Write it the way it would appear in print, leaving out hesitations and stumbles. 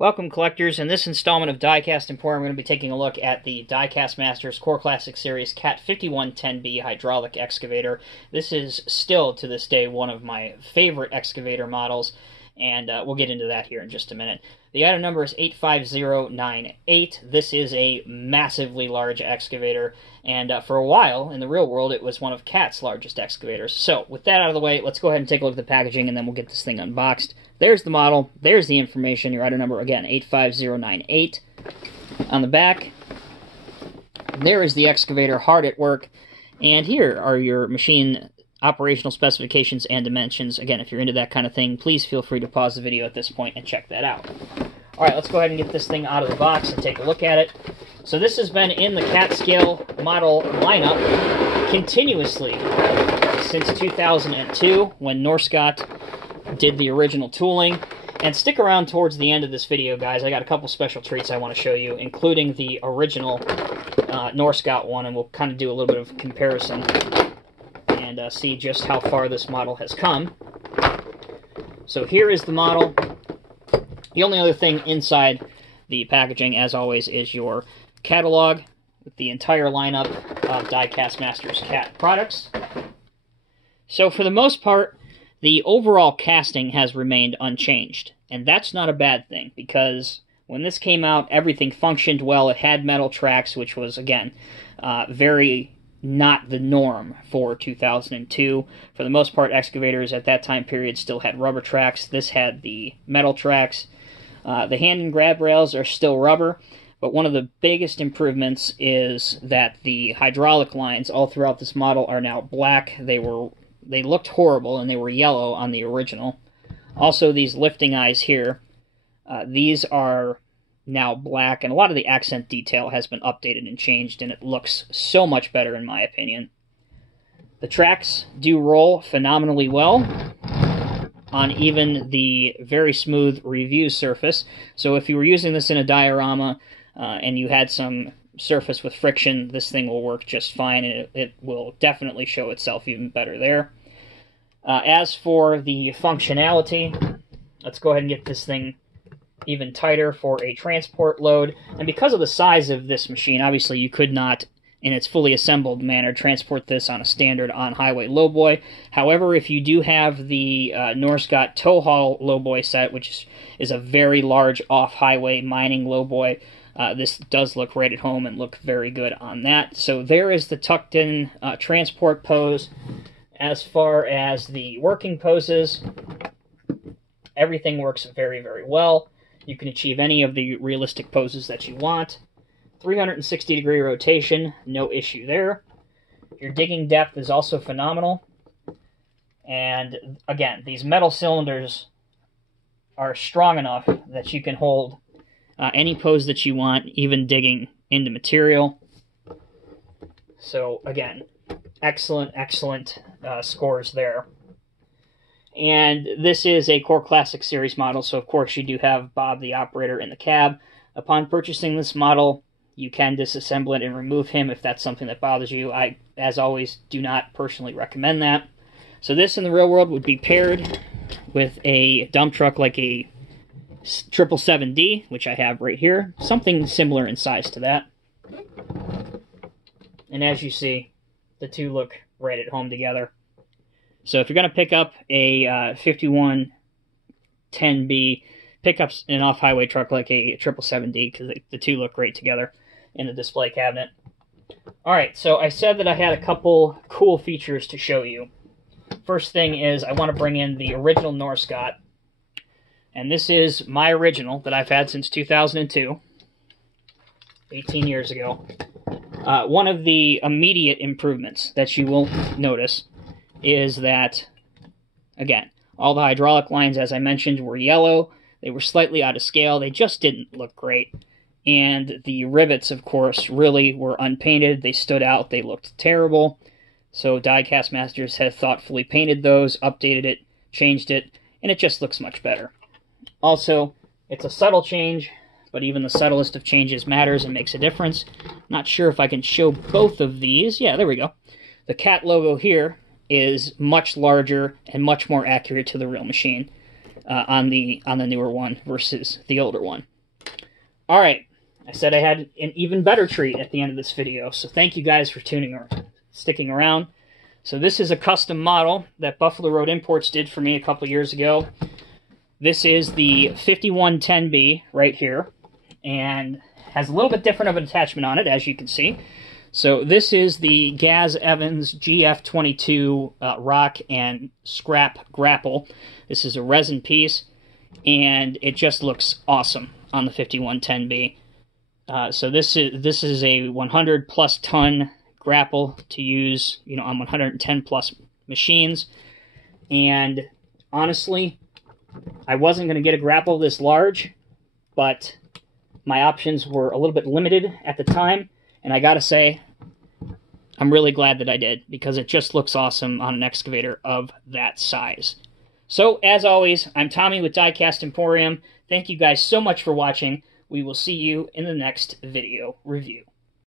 Welcome, collectors. In this installment of Diecast Emporium, we're going to be taking a look at the Diecast Masters Core Classic Series Cat 5110B hydraulic excavator. This is still, to this day, one of my favorite excavator models, and we'll get into that here in just a minute. The item number is 85098. This is a massively large excavator, and for a while, in the real world, it was one of Cat's largest excavators. So, with that out of the way, let's go ahead and take a look at the packaging, and then we'll get this thing unboxed. There's the model, there's the information, your item number, again, 85098. On the back, there is the excavator hard at work, and here are your machine operational specifications and dimensions. Again, if you're into that kind of thing, please feel free to pause the video at this point and check that out. Alright, let's go ahead and get this thing out of the box and take a look at it. So this has been in the Cat scale model lineup continuously since 2002, when Norscot did the original tooling. And stick around towards the end of this video, guys. I got a couple special treats I want to show you, including the original Norscot one, and we'll kind of do a little bit of comparison and see just how far this model has come. So here is the model. The only other thing inside the packaging, as always, is your catalog with the entire lineup of Diecast Masters Cat products. So for the most part, the overall casting has remained unchanged, and that's not a bad thing, because when this came out, everything functioned well. It had metal tracks, which was, again, very not the norm for 2002. For the most part, excavators at that time period still had rubber tracks. This had the metal tracks. The hand and grab rails are still rubber, but one of the biggest improvements is that the hydraulic lines all throughout this model are now black. They looked horrible, and they were yellow on the original. Also, these lifting eyes here, these are now black, and a lot of the accent detail has been updated and changed, and it looks so much better in my opinion. The tracks do roll phenomenally well on even the very smooth review surface. So if you were using this in a diorama and you had some surface with friction, this thing will work just fine, and it will definitely show itself even better there. As for the functionality, let's go ahead and get this thing even tighter for a transport load. And because of the size of this machine, obviously you could not, in its fully assembled manner, transport this on a standard on-highway lowboy. However, if you do have the Norscot tow haul lowboy set, which is a very large off-highway mining lowboy, this does look right at home and look very good on that. So there is the tucked-in transport pose. As far as the working poses, everything works very, very well. You can achieve any of the realistic poses that you want. 360-degree rotation, no issue there. Your digging depth is also phenomenal. And again, these metal cylinders are strong enough that you can hold any pose that you want, even digging into material. So again, excellent scores there. And this is a Core Classic Series model, so of course you do have Bob the operator in the cab. Upon purchasing this model, you can disassemble it and remove him if that's something that bothers you. I, as always, do not personally recommend that. So this in the real world would be paired with a dump truck like a 777D, which I have right here. Something similar in size to that. And as you see, the two look right at home together. So if you're going to pick up a 5110B, pick up an off-highway truck like a 777D, because the two look great together in the display cabinet. Alright, so I said that I had a couple cool features to show you. First thing is I want to bring in the original Norscot. And this is my original that I've had since 2002, 18 years ago. One of the immediate improvements that you will notice is that, again, all the hydraulic lines, as I mentioned, were yellow. They were slightly out of scale. They just didn't look great. And the rivets, of course, really were unpainted. They stood out. They looked terrible. So Diecast Masters have thoughtfully painted those, updated it, changed it, and it just looks much better. Also, it's a subtle change, but even the subtlest of changes matters and makes a difference. Not sure if I can show both of these. Yeah, there we go. The Cat logo here is much larger and much more accurate to the real machine on the newer one versus the older one. Alright, I said I had an even better treat at the end of this video, so thank you guys for sticking around. So this is a custom model that Buffalo Road Imports did for me a couple years ago. This is the 5110B right here, and has a little bit different of an attachment on it, as you can see. So this is the Gaz Evans GF22 rock and scrap grapple. This is a resin piece, and it just looks awesome on the 5110B. So this is a 100 plus ton grapple to use, you know, on 110 plus machines. And honestly, I wasn't going to get a grapple this large, but my options were a little bit limited at the time, and I gotta say, I'm really glad that I did, because it just looks awesome on an excavator of that size. So, as always, I'm Tommy with Diecast Emporium. Thank you guys so much for watching. We will see you in the next video review.